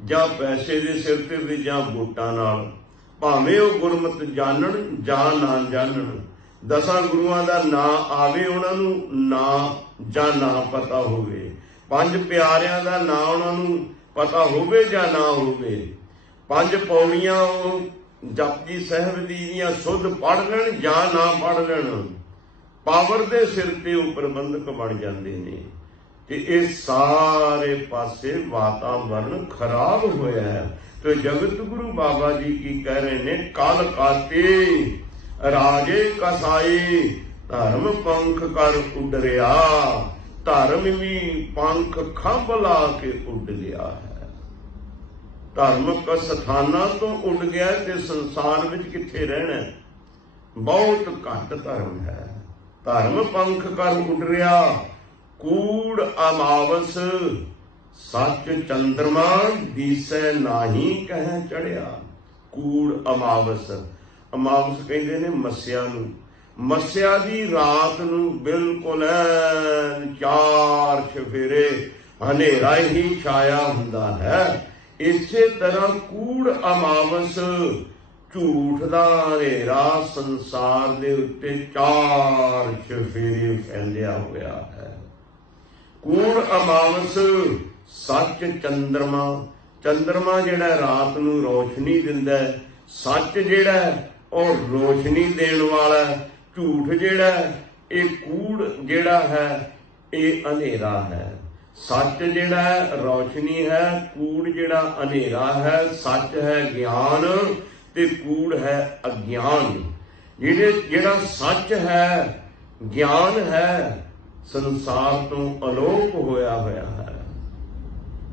जां पैसे दे सिर ते, जां वोटां नाल। भावें वो गुरमत जानन जां ना जानन, 10 गुरुआं दा नां आवे उन्हां नूं ना जां ना पता होवे, 5 प्यारिਆਂ ਦਾ ਨਾਂ ਉਹਨਾਂ ਨੂੰ पता होवे जां ना होवे, 5 पौड़ियां जपजी साहिब ਦੀਆਂ सुध पढ़ लैण जां ना पढ़ लैण, पावर दे सिर ते ਉਹ प्रबंधक बन ਜਾਂਦੇ ਨੇ। ਤੇ ਇਹ ਸਾਰੇ ਪਾਸੇ वातावरण खराब होया है। तो जगत गुरु बाबा जी की कह रहे ने, कल काते राजे कसाई धर्म पंख कर उडरिया, धर्म भी पंख खंभ ला के उड गया है। धार्मिक स्थानां तो उड गया ते संसार विच किथे रहना? बहुत घट धर्म है। धर्म पंख कर उडरिया, कूड़ अमावस सच चंद्रमा दिसै नाही कह चढ़िया। कूड़ अमावस, अमावस कहते ने मस्या नूं। मस्या दी रात नूं बिल्कुल 4 चफेरे हनेरा ही छाया हुंदा है। इसे तरह कूड़ अमावस झूठ दा हनेरा संसार दे उत्ते 4 चफेरे फैलिया होया है। कूड़ अमावस सच चंद्रमा, चंद्रमा जिहड़ा रात नूं रोशनी दिंदा है, सच जिहड़ा और रोशनी देण वाला, झूठ जिहड़ा ये कूड़ जिहड़ा है ये अंधेरा है। सच जिहड़ा रोशनी है, कूड़ जिहड़ा अंधेरा है। सच है ज्ञान ते कूड़ है अज्ञान। जिहड़ा सच है ज्ञान है, संसार तो अलोप होया होया है।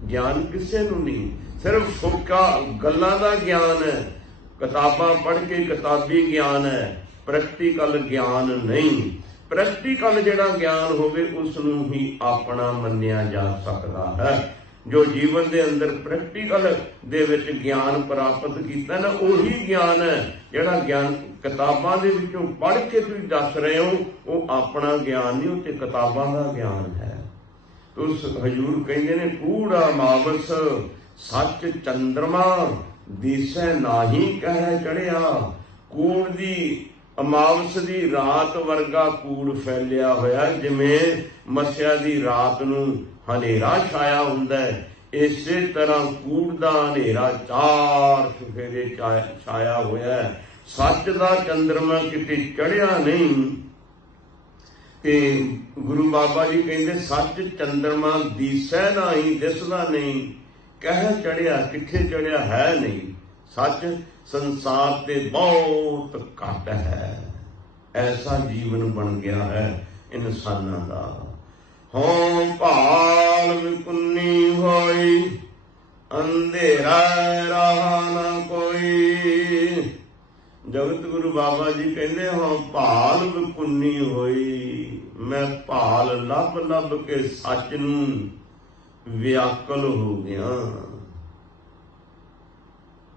ज्ञान किसे नूं नहीं, सिर्फ फोका गल्लां दा ज्ञान है, किताबां पढ़ के किताबी ज्ञान है, प्रैक्टिकल ज्ञान नहीं। प्रैक्टिकल जिहड़ा ज्ञान होवे उस नूं ही अपना मन्निया जा सकदा है। जो जीवन दे अंदर प्रैक्टिकल दे विच ज्ञान प्राप्त कीता ना, उही ज्ञान है जिहड़ा ज्ञान किताबां दे विचों पढ़ के तुसीं दस रहे हो, वो अपना ज्ञान नहीं, वो किताबां दा ज्ञान है। तो हजूर कहते ने, कूड़ा अमावस सच चंद्रमा दिसै नाही कह चढ़िया। कूड़ दी अमावस दी रात वर्गा कूड़ फैलिया होया, जिवें मस्या दी रात नूं हनेरा छाया हुंदा है, इसे तरह कूड़ दा हनेरा 4 चफेरे छाया होया है। सच दा चंद्रमा किते चढ़िया नहीं। ते गुरु बाबा जी कहते, सच चंद्रमा दिसै नहीं, दिसदा नहीं, कह चढ़िया, किथे चढ़िया है नहीं। सच संसार ते बहुत घट है। ऐसा जीवन बन गया है इंसानां दा। हों भाल विकुन्नी होई, अंधेरा रहा ना कोई। जगत गुरु बाबा जी कहते, हों भाल विकुन्नी होई, मैं भाल लभ लभ के सच नूं व्याकुल हो गया।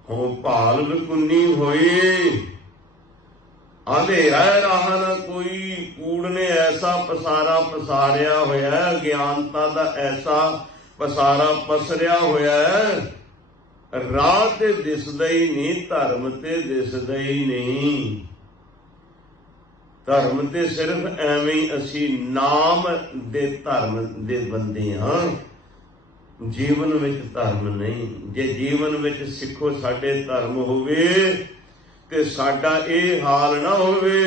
हों भाल विकुन्नी होई, अंधेरा राह ना कोई। कूड़ ने ऐसा पसारा पसारिया होया है, अज्ञानता दा ऐसा पसारा पसरिया होया है, राह ते दिसदा ही नहीं, धर्म ते दिसदा ही नहीं। धर्म ते सिर्फ एवें ही असी नाम दे धर्म दे बंदे हां, जीवन विच धर्म नहीं। जे जीवन विच सिखो साडे धर्म होवे ते साडा ये हाल ना होवे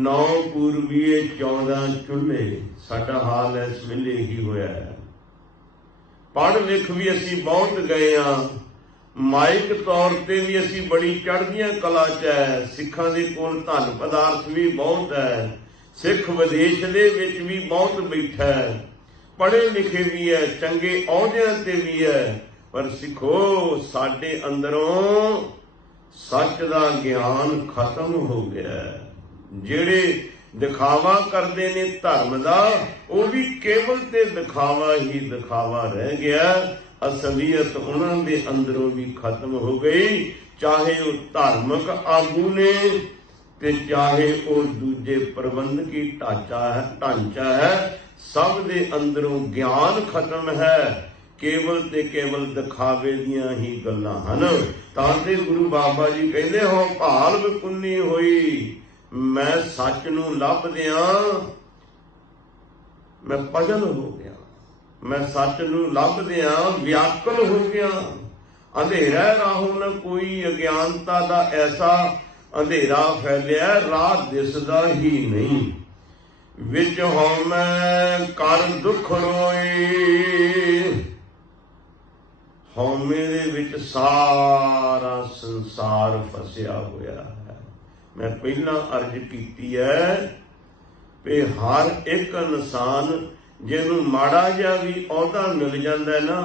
9 पूर्वीए 14 चुल्हे। साडा हाल इस वेले ही होया है। पढ़ लिख भी असी बहुत गए हाँ, माइक तौर ते भी असी बड़ी चढ़दियां कला च है। सिखां दे कोल धन पदार्थ भी बहुत है, सिख विदेश दे विच भी बहुत बैठा है, पढ़े लिखे भी है, चंगे अहुदियां ते भी है। पर सिखो साडे अंदरों सच दा ज्ञान खत्म हो गया है। जेड़े दिखावा करते ने धर्म दा, वो भी केवल ते दिखावा ही दिखावा रह गया। असलियत उन्हां दे अंदरों भी खत्म हो गई। चाहे वो धार्मिक आगू ने ते चाहे वो दूजे प्रबंधकी ढांचा है, सब दे अंदरों ज्ञान खत्म है, केवल ते केवल दिखावे दियां ही गल्लां हन। तां ते गुरु बाबा जी कहंदे हो भाल विकुन्नी होई, मैं सच नूं लभदियां मैं पजल हो गया, मैं सच नूं लभदियां व्याकुल हो गया। अंधेरा राहों न कोई, अज्ञानता दा ऐसा अंधेरा फैलिया राह दिसदा ही नहीं। विच हौमै कर दुख रोए, हौमे दे विच सारा संसार फसिया होया है। मैं पहला अर्ज कीती है भी हर एक इंसान जिन्हों माड़ा जिहा भी अहुदा मिल जाता है ना,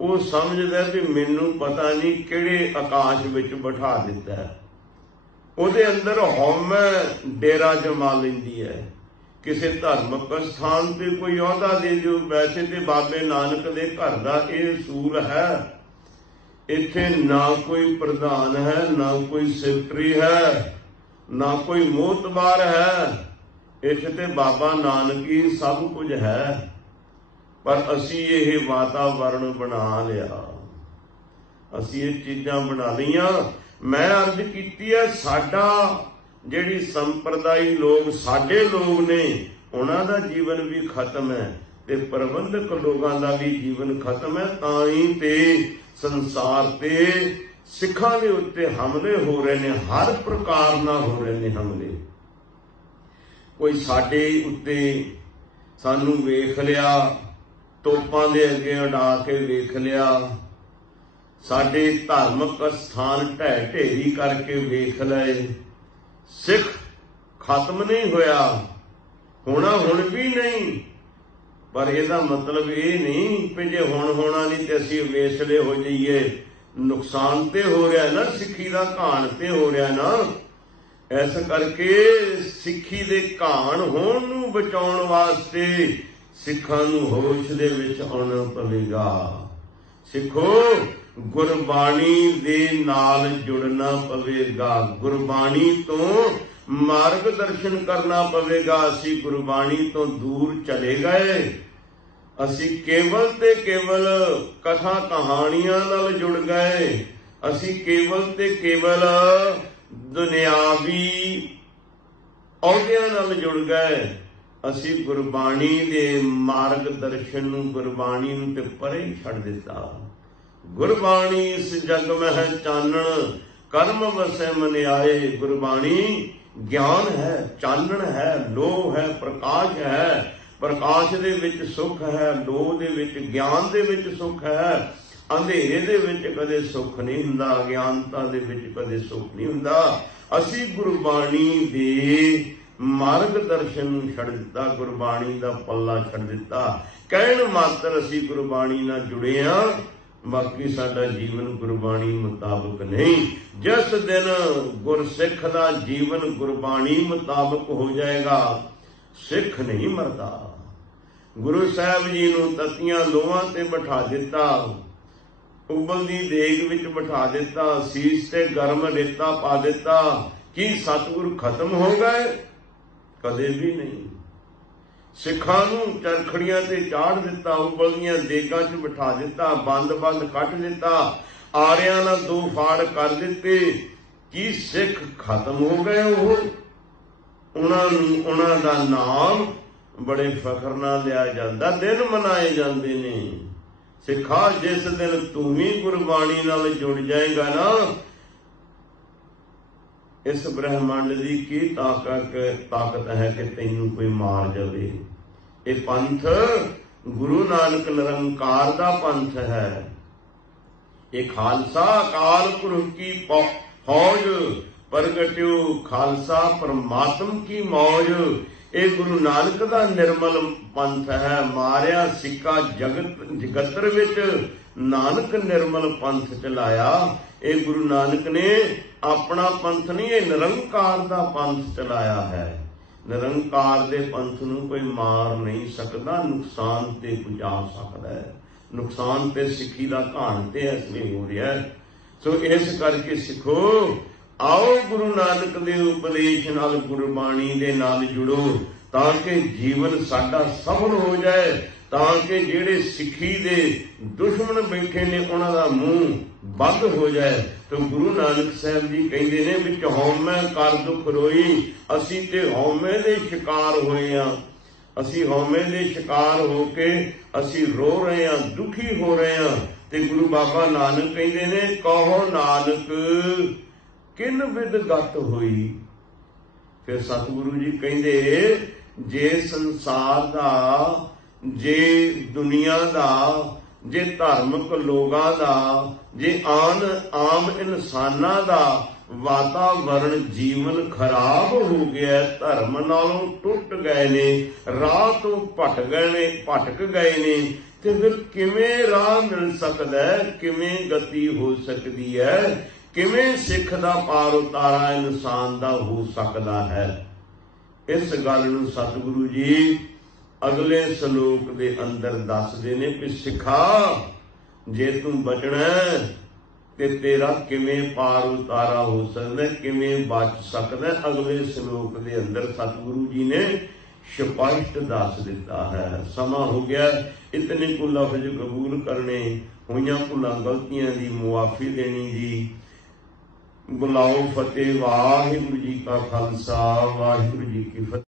वो समझदा भी मैनू पता नहीं किहड़े आकाश विच बिठा दिता है। उहदे अंदर हौमै डेरा जमा लैंदी है। किसी धार्मिक स्थान पे कोई अहुदा दे दिओ, वैसे तो बाबे नानक दे घर दा इह असूल है, इत्थे ना कोई प्रधान है, ना कोई सैकटरी है, ना कोई मोहतबार है, इत्थे ते बाबा नानक ही सब कुछ है। पर असी ये वातावरण बना लिया, असी ये चीज़ां बना लियां। मैं अर्ज कीती है साडा जिहड़ी संप्रदायी लोग साडे लोग ने, उन्हां दा जीवन भी खत्म है ते प्रबंधक लोगों का भी जीवन खत्म है। तां ही ते संसार ते सिखां दे उत्ते हमले हो रहे ने, हर प्रकार नाल हो रहे ने हमले। कोई साडे उत्ते सानू वेख लिया, तोपां दे अगे उड़ा के वेख लिया, साडे धार्मिक स्थान ढह ढेरी करके वेख लए। सिख खत्म नहीं होया, होना हुण भी नहीं, पर इहदा मतलब ये नहीं कि जे हुण होना नहीं तो असीं वेसले हो जाइए। नुकसान ते हो रहा ना, सिक्खी दा घाण ते हो रहा ना। इस करके सिक्खी दे घाण होण नूं बचाउण वास्ते सिखां नूं होश दे विच आउणा पवेगा। सिखो गुरबाणी दे नाल जुड़ना पवेगा, गुरबाणी तो मार्ग दर्शन करना पवेगा। असी गुरबाणी तो दूर चले गए, असी केवल ते केवल कथा कहानियां नाल जुड़ गए, असी केवल ते केवल दुनियावी अहुदियां नाल जुड़ गए। असी गुरबाणी दे मार्ग दर्शन नूं, गुरबाणी नूं ते परे छड़ दिता। गुरबाणी इस जग मह चानण, कर्म वसै मन आए। गुरबाणी ज्ञान है, चानण है, लोह है, प्रकाश है। प्रकाश दे विच सुख है, लोह दे विच ज्ञान दे विच सुख है। अंधेरे दे विच कदे सुख नहीं हुंदा, अज्ञानता दे विच कदे सुख नहीं हुंदा। असी गुरबाणी दे मार्ग दर्शन छड़ दिता, गुरबाणी दा पल्ला छड़ दिता। कहण मात्र असी गुरबाणी नाल जुड़े हां, बाकी साडा जीवन गुरबाणी मुताबक नहीं। जिस दिन गुरसिख दा जीवन गुरबाणी मुताबक हो जाएगा, सिख नहीं मरदा। गुरु साहब जी नूं ततियां लोहां ते बिठा दिता, उबलदी देग विच बिठा दिता, सीस ते गर्म रेता पा दिता। की सतगुर खत्म हो गए? कदे भी नहीं। सिखां नूं चरखड़ियां ते चाढ़ दिता, उबलदियां देगां च बिठा दिता, बंद बंद कट दिता, आरियां नाल दो फाड़ कर दिते। की सिख खत्म हो गए? उन्हां दा नाम बड़े फखर नाल लिया जांदा, दिन मनाए जांदे ने। सिखा जिस दिन तू भी गुरबाणी नाल जुड़ जाएगा ना, इस ब्रह्मंड की की ताकत है कि तैनू कोई मार जाए। ये पंथ गुरु नानक निरंकार दा पंथ है। ये खालसा अकाल पुरख की फौज, प्रगट्यो खालसा परमात्म की मौज। ये गुरु नानक दा निर्मल पंथ है। मारिया सिक्का जगतर विच नानक निर्मल पंथ चलाया। ये गुरु नानक ने अपना पंथ नहीं, ये निरंकार दा पंथ चलाया है। निरंकार दे पंथ नूं कोई मार नहीं सकदा, नुकसान ते पहुंचा सकदा है। नुकसान ते सिक्खी दा घाण ते इसलिए हो रहा है। सो इस करके सिखो आओ गुरु नानक दे उपदेश नाल गुरबाणी दे नाल जुड़ो, तां कि जीवन साडा सफल हो जाए, तां कि ਜਿਹੜੇ ਸਿੱਖੀ ਦੇ ਦੁਸ਼ਮਣ ਬੈਠੇ ਨੇ ਉਹਨਾਂ ਦਾ ਮੂੰਹ ਬੰਦ ਹੋ ਜਾਏ। तो गुरु नानक साहब जी ਕਹਿੰਦੇ ਨੇ ਵਿੱਚ ਹਉਮੈ ਕਰ ਦੁਖ ਰੋਈ, ਅਸੀਂ ਤੇ ਹਉਮੈ ਦੇ ਸ਼ਿਕਾਰ ਹੋਏ ਆ। ਅਸੀਂ ਹਉਮੈ ਦੇ ਸ਼ਿਕਾਰ ਹੋ ਕੇ ਅਸੀਂ ਰੋ ਰਹੇ ਹਾਂ, ਦੁਖੀ ਹੋ ਰਹੇ ਹਾਂ। ਤੇ ਗੁਰੂ ਬਾਬਾ ਨਾਨਕ ਕਹਿੰਦੇ ਨੇ ਕਹੋ ਨਾਨਕ ਕਿਨ ਵਿਦ ਗਤ ਹੋਈ। ਫਿਰ ਸਤਿਗੁਰੂ ਜੀ ਕਹਿੰਦੇ ਜੇ ਸੰਸਾਰ ਦਾ, ਜੇ ਦੁਨੀਆ ਦਾ, ਜੇ ਧਾਰਮਿਕ ਲੋਕਾਂ ਦਾ, ਜੇ ਆਮ ਇਨਸਾਨਾਂ ਦਾ ਵਾਤਾਵਰਣ ਜੀਵਨ ਖਰਾਬ ਹੋ ਗਿਆ, ਧਰਮ ਨਾਲੋਂ ਟੁੱਟ ਗਏ ਨੇ, ਰਾਹ ਤੋਂ ਭਟਕ ਗਏ ਨੇ, ਤੇ ਫਿਰ ਕਿਵੇਂ ਰਾਹ ਮਿਲ ਸਕਦਾ, ਕਿਵੇਂ ਗਤੀ ਹੋ ਸਕਦੀ ਹੈ, ਕਿਵੇਂ ਸਿੱਖ ਦਾ ਪਾਰ ਉਤਾਰਾ ਇਨਸਾਨ ਦਾ ਹੋ ਸਕਦਾ ਹੈ। ਇਸ ਗੱਲ ਨੂੰ ਸਤਿਗੁਰੂ ਜੀ ਅਗਲੇ ਸ਼ਲੋਕ ਦੇ ਅੰਦਰ ਦੱਸਦੇ ਨੇ ਕਿ ਸਿੱਖਾ ਜੇ ਤੂੰ ਬਚਣਾ ਤੇ ਤੇਰਾ ਕਿਵੇਂ ਪਾਰ ਉਤਾਰਾ ਹੋ ਸਕਦਾ, ਕਿਵੇਂ ਬਚ ਸਕਦਾ। ਅਗਲੇ ਸ਼ਲੋਕ ਦੇ ਅੰਦਰ ਸਤਿਗੁਰੂ ਜੀ ਨੇ ਸਪਸ਼ਟ ਦੱਸ ਦਿੱਤਾ ਹੈ। ਸਮਾਂ ਹੋ ਗਿਆ, ਇਤਨੇ ਕੁ ਲਫ਼ਜ਼ ਕਬੂਲ ਕਰਨੇ, ਹੋਈਆਂ ਭੁੱਲਾਂ ਗਲਤੀਆਂ ਦੀ ਮੁਆਫੀ ਦੇਣੀ ਜੀ। ਬੁਲਾਓ ਫਤਿਹ। ਵਾਹਿਗੁਰੂ ਜੀ ਕਾ ਖਾਲਸਾ, ਵਾਹਿਗੁਰੂ ਜੀ ਕੀ ਫਤਿਹ।